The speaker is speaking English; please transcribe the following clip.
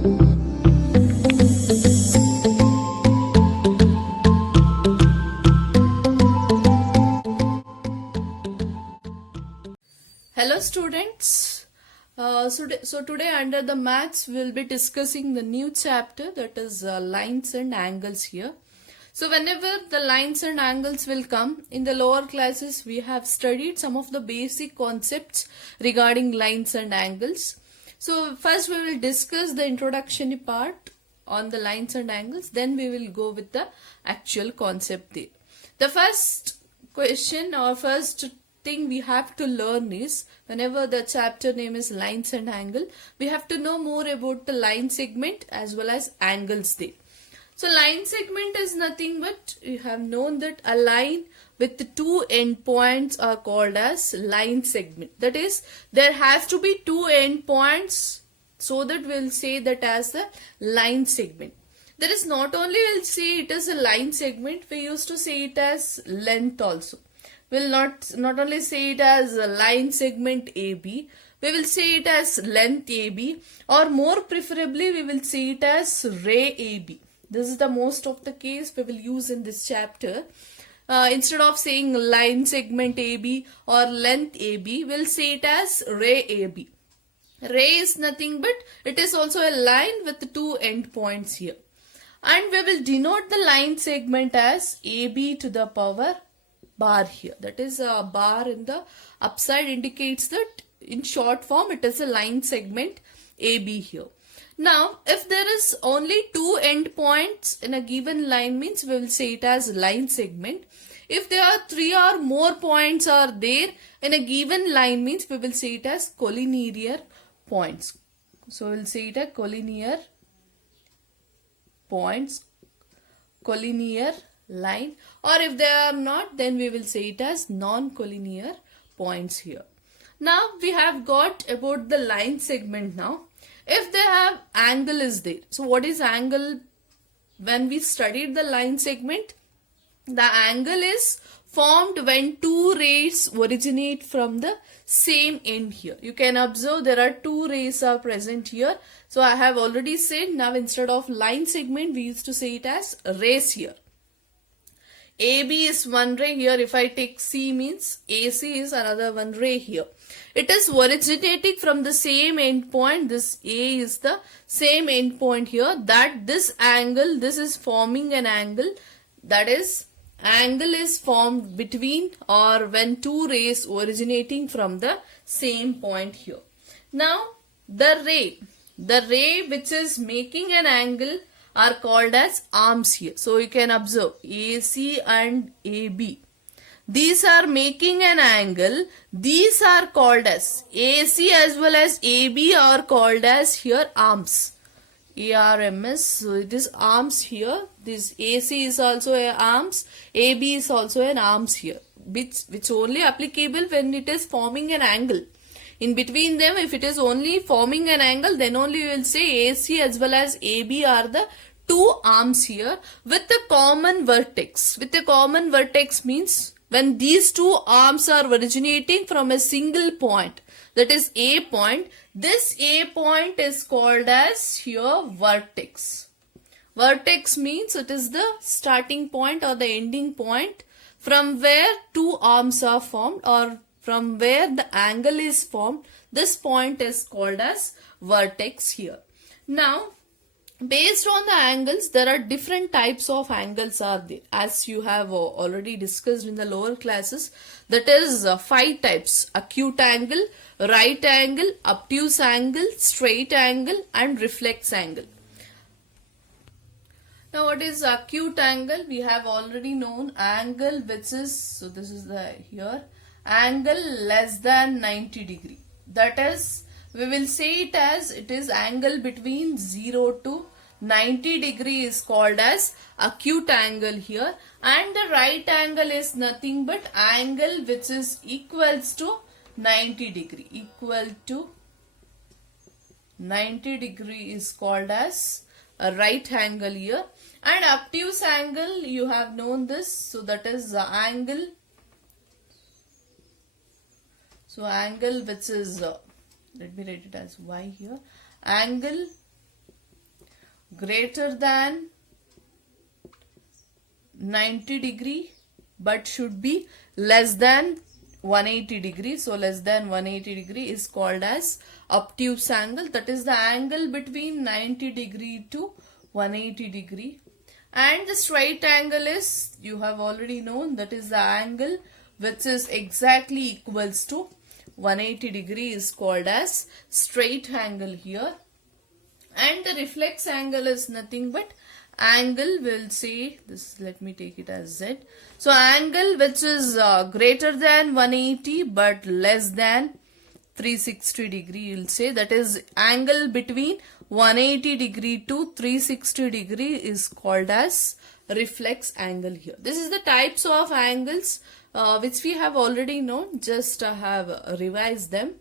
Hello students. So today under the maths we will be discussing the new chapter, that is lines and angles here. So whenever the lines and angles will come in the lower classes, we have studied some of the basic concepts regarding lines and angles. So first we will discuss the introductory part on the lines and angles, then we will go with the actual concept there. The first question or first thing we have to learn is, whenever the chapter name is lines and angle, we have to know more about the line segment as well as angles there. So line segment is nothing but, you have known that a line with the two endpoints are called as line segment. That is, there has to be two endpoints, so that we'll say that as the line segment. There is not only we'll say it as a line segment, we used to say it as length also. We'll not only say it as a line segment AB, we will say it as length AB, or more preferably we will say it as ray AB. This is the most of the case we will use in this chapter. Instead of saying line segment AB or length AB, we'll say it as ray AB. Ray is nothing but, it is also a line with two endpoints here. And we will denote the line segment as AB to the power bar here. That is, a bar in the upside indicates that in short form it is a line segment AB here. Now if there is only two endpoints in a given line, means we will say it as line segment. If there are three or more points are there in a given line, means we will say it as collinear points. So we will say it as collinear points, collinear line, or if they are not, then we will say it as non-collinear points here. Now we have got about the line segment. Now if they have angle is there, so what is angle? When we studied the line segment, the angle is formed when two rays originate from the same end here. You can observe there are two rays are present here. So I have already said, now instead of line segment we used to say it as rays here. AB is one ray here. If I take C, means AC is another one ray here. It is originating from the same endpoint. This A is the same endpoint here. That this angle, this is forming an angle. That is, angle is formed between or when two rays originating from the same point here. Now the ray which is making an angle are called as arms here. So you can observe AC and AB. These are making an angle. These are called as AC as well as AB are called as here arms. ARMS. So it is arms here. This AC is also a arms. AB is also an arms here. Which only applicable when it is forming an angle. In between them, if it is only forming an angle, then only you will say AC as well as AB are the two arms here with a common vertex. With a common vertex means when these two arms are originating from a single point, that is A point, this A point is called as here vertex. Vertex means it is the starting point or the ending point from where two arms are formed, or from where the angle is formed. This point is called as vertex here. Now based on the angles, there are different types of angles are there, as you have already discussed in the lower classes. That is 5 types: acute angle, right angle, obtuse angle, straight angle, and reflex angle. Now what is acute angle? We have already known angle which is, so this is the here, angle less than 90 degree. That is, we will say it as, it is angle between 0 to 90 degree is called as acute angle here. And the right angle is nothing but angle which is equals to 90 degree. Equal to 90 degree is called as a right angle here. And obtuse angle, you have known this, so that is the angle. So angle which is, let me write it as Y here, angle greater than 90 degree but should be less than 180 degree. So less than 180 degree is called as obtuse angle. That is the angle between 90 degree to 180 degree. And the straight angle is, you have already known, that is the angle which is exactly equals to 180 degree is called as straight angle here. And the reflex angle is nothing but angle, we'll say this, let me take it as Z. So angle which is greater than 180 but less than 360 degree, you'll say, that is angle between 180 degree to 360 degree is called as reflex angle here. This is the types of angles which we have already known, just have revised them.